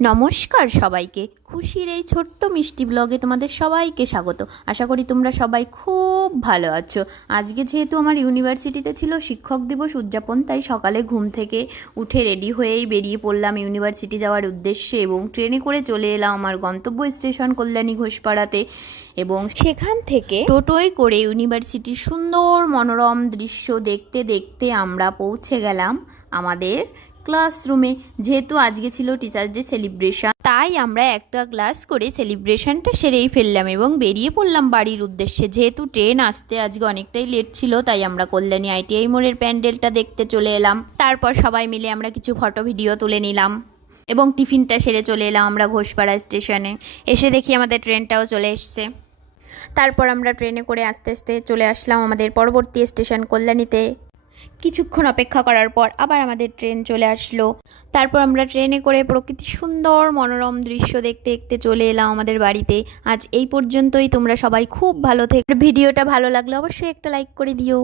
নমস্কার সবাইকে, খুশির এই ছোট্ট মিষ্টি ব্লগে তোমাদের সবাইকে স্বাগত। আশা করি তোমরা সবাই খুব ভালো আছো। আজকে যেহেতু আমার ইউনিভার্সিটিতে ছিল শিক্ষক দিবস উদযাপন, তাই সকালে ঘুম থেকে উঠে রেডি হয়েই বেরিয়ে পড়লাম ইউনিভার্সিটি যাওয়ার উদ্দেশ্যে এবং ট্রেনে করে চলে এলাম আমার গন্তব্য স্টেশন কল্যাণী ঘোষপাড়াতে এবং সেখান থেকে টোটোয় করে ইউনিভার্সিটির সুন্দর মনোরম দৃশ্য দেখতে দেখতে আমরা পৌঁছে গেলাম আমাদের ক্লাসরুমে। যেহেতু আজকে ছিল টিচার্স ডে সেলিব্রেশন, তাই আমরা একটা ক্লাস করে সেলিব্রেশনটা সেরেই ফেললাম এবং বেরিয়ে পড়লাম বাড়ির উদ্দেশ্যে। যেহেতু ট্রেন আসতে আজকে অনেকটাই লেট ছিল, তাই আমরা কল্যাণী আইটিআই মোড়ের প্যান্ডেলটা দেখতে চলে এলাম। তারপর সবাই মিলে আমরা কিছু ফটো ভিডিও তুলে নিলাম এবং টিফিনটা সেরে চলে এলাম আমরা ঘোষপাড়া স্টেশনে। এসে দেখি আমাদের ট্রেনটাও চলে এসছে। তারপর আমরা ট্রেনে করে আস্তে আস্তে চলে আসলাম আমাদের পরবর্তী স্টেশন কল্যাণীতে। কিছুক্ষণ অপেক্ষা করার পর আবার আমাদের ট্রেন চলে আসলো। তারপর আমরা ট্রেনে করে প্রকৃতির সুন্দর মনোরম দৃশ্য দেখতে দেখতে চলে এলাম আমাদের বাড়িতে। আজ এই পর্যন্তই। তোমরা সবাই খুব ভালো থেকো। ভিডিওটা ভালো লাগলে অবশ্যই একটা লাইক করে দিও।